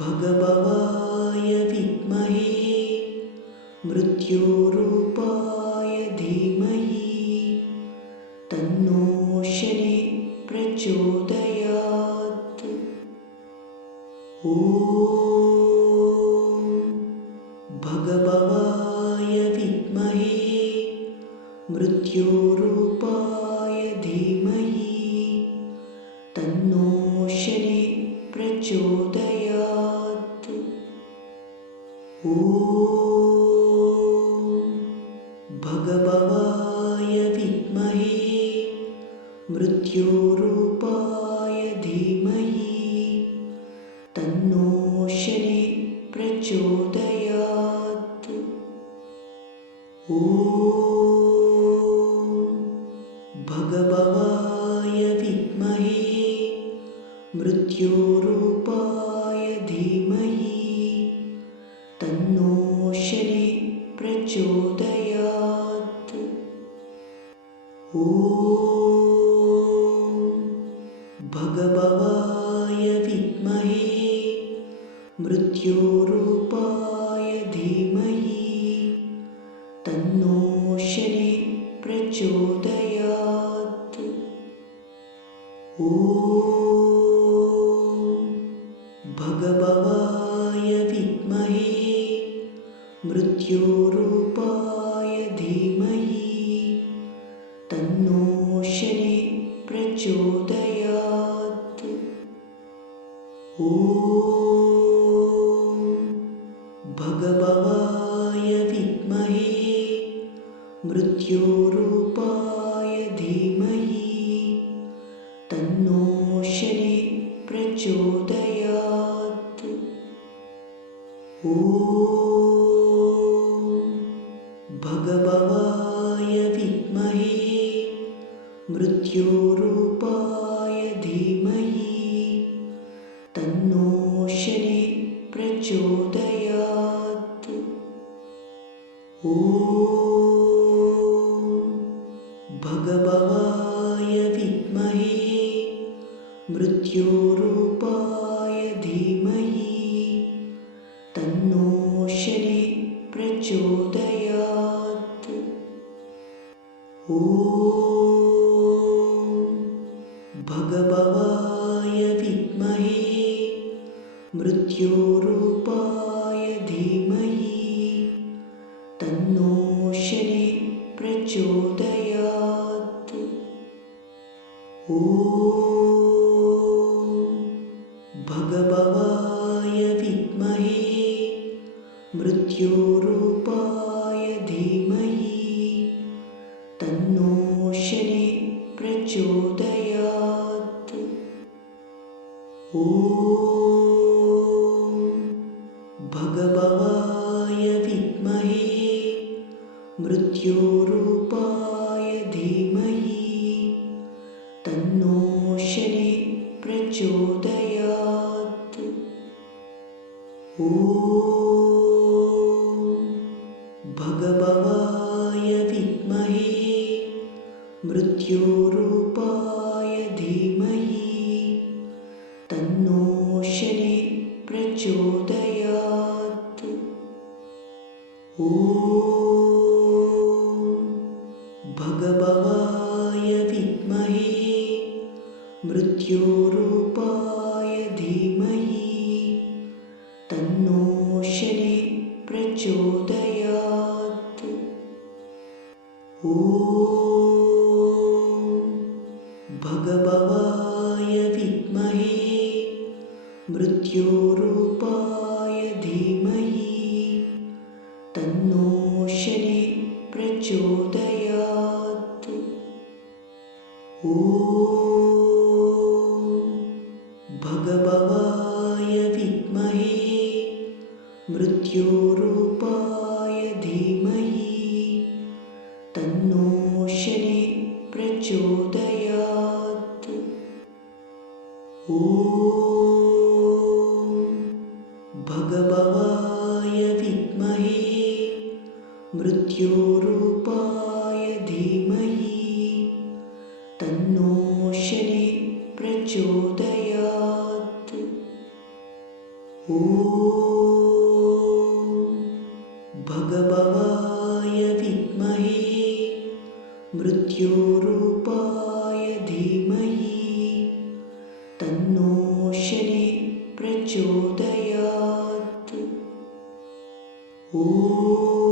भगभवाय विद्महे मृत्युरूपाय धीमहि तन्नो शनि प्रचोदयात्। ॐ प्रचोदयात् ॐ भगभवाय विद्महे मृत्युरूपाय धीमहि तन्नो शनि प्रचोदयात्। ॐ भगभवाय विद्महे मृत्युरूपाय धीमहि तन्नो शनि प्रचोदयात्। ॐ भगभवाय विद्महे मृत्युरूपाय धीमहि तन्नो शनि प्रचोदयात्। ॐ भगभवाय विद्महे मृत्युरूपाय धीमहि तन्नो शनि प्रचोदयात्। ॐ भगभवाय विद्महे मृत्युरूपाय धीमहि तन्नो शनि प्रचोदयात् ॐ भगभवाय विद्महे मृत्युरूपाय भगभवाय विद्महे मृत्युरूपाय धीमहि तन्नो शनि प्रचोदयात्। ॐ भगभवाय विद्महे मृत्युरूपाय प्रचोदयात् ॐ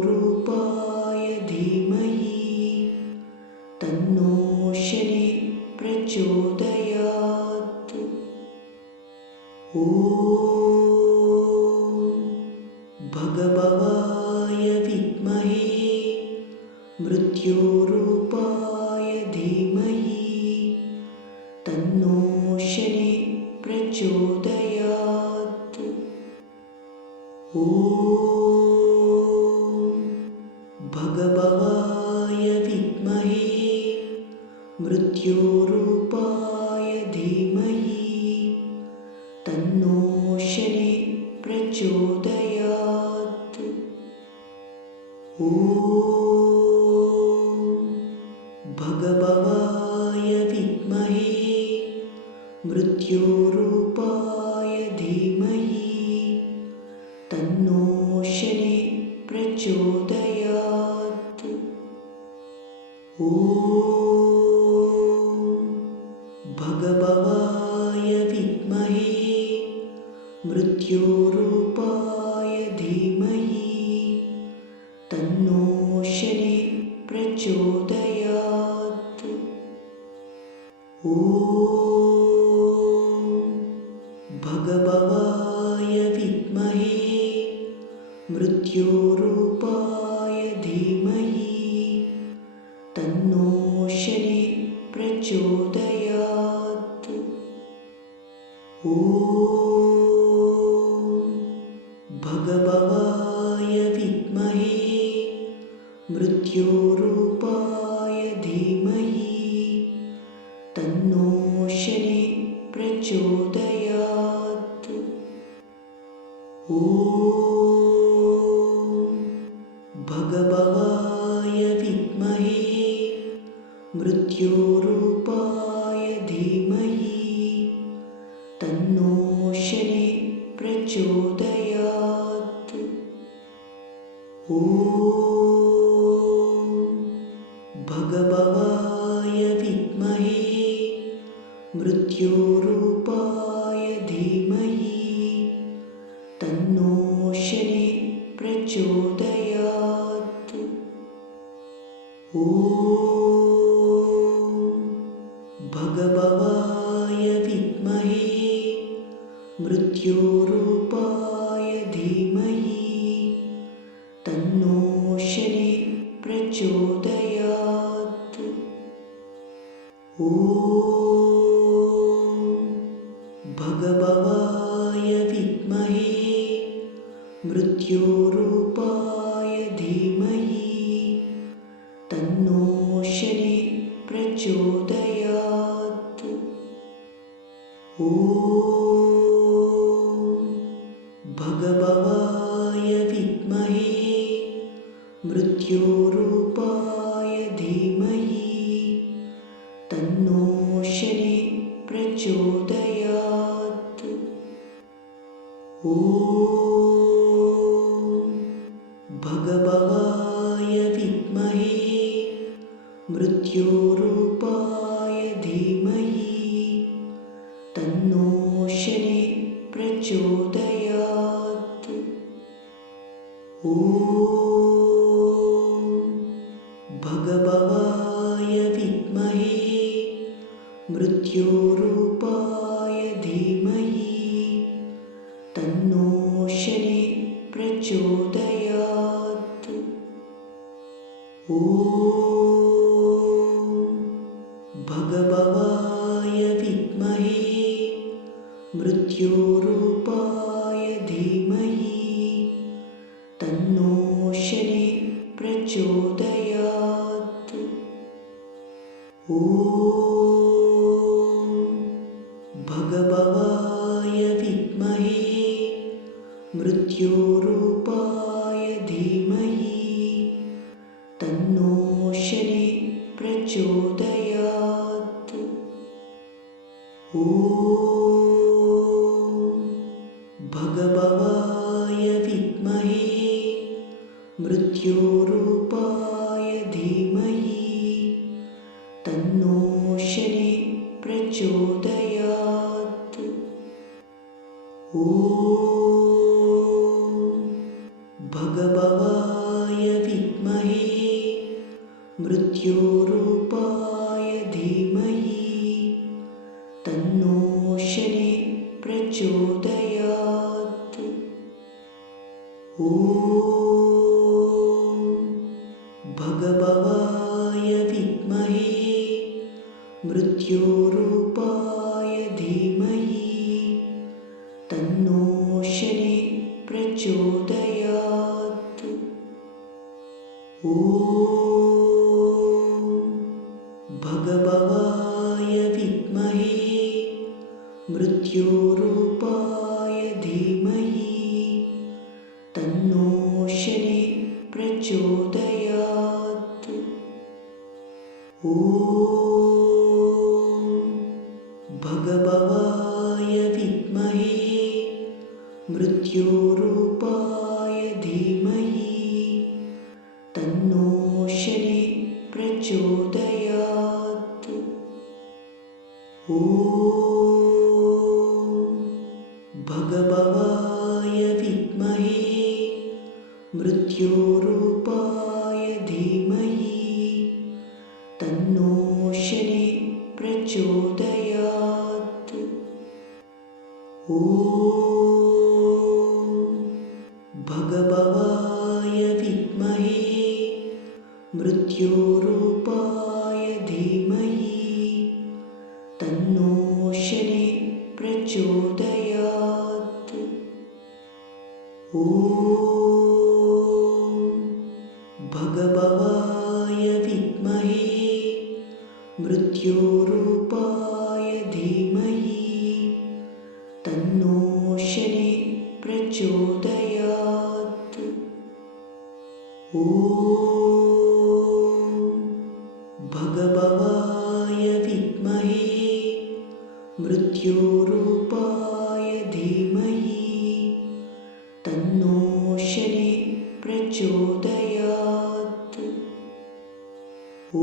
मृत्योरूपाय धीमहि तन्नो शनि प्रचोदयात्। ॐ प्रचोदयात् ॐ मृत्योरूपाय धीमहि तन्नो शनि प्रचोदयात्। ॐ भगभवाय विद्महे मृत्योरूपाय धीमहि तन्नो शनि प्रचोदयात्। ॐ मृत्योरूपाय धीमहि तन्नो शनि प्रचोदयात्। ॐ भगभवाय विद्महे मृत्योरूपाय धीमहि तन्नो शनि प्रचोदयात्। ॐ ॐ भगभवाय विद्महे मृत्योरूपाय धीमहि तन्नो शनि प्रचोदयात्। ॐ भगवाय विद्महे मृत्योरूपाय धीमहि तन्नो शनि प्रचोदयात्। ओ भगवाय विद्महे मृत्योरूपाय धीमहि तन्नो शनि प्रचोदयात्। भगभवाय विद्महे मृत्योरूपाय धीमहि तन्नो शनि प्रचोदयात्। ॐ भगभवाय विद्महे मृत्योरूपाय धीमहि प्रचोदयात् ॐ भगभवाय विद्महे मृत्योरूपाय धीमहि तन्नो शनि प्रचोदयात्। ॐ भगभवाय विद्महे मृत्योरूपाय भगभवाय विद्महे मृत्योरूपाय धीमहि तन्नो शनि प्रचोदयात्। ॐ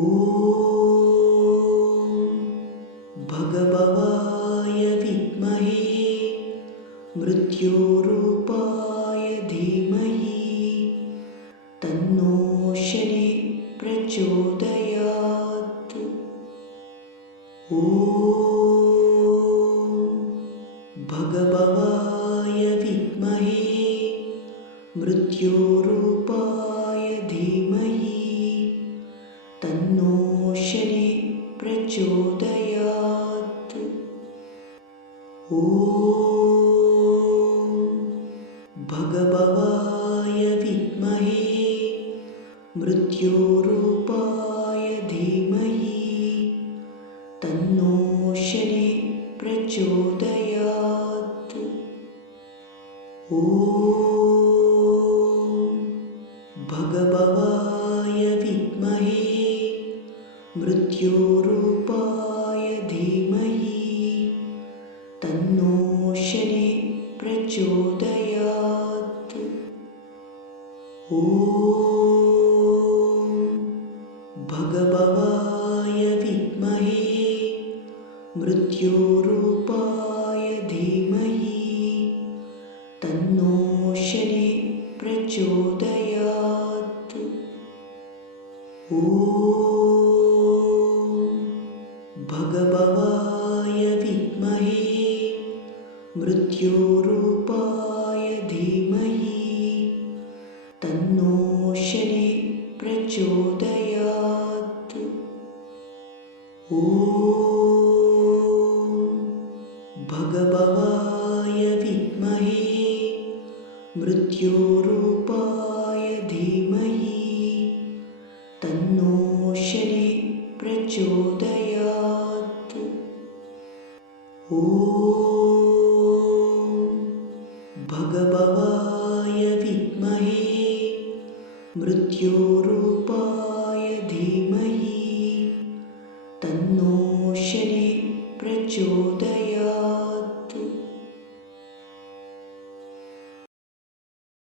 भगभवाय विद्महे मृत्योरूपाय तन्नो शनि प्रचोदयात्। ॐ ॐ ॐ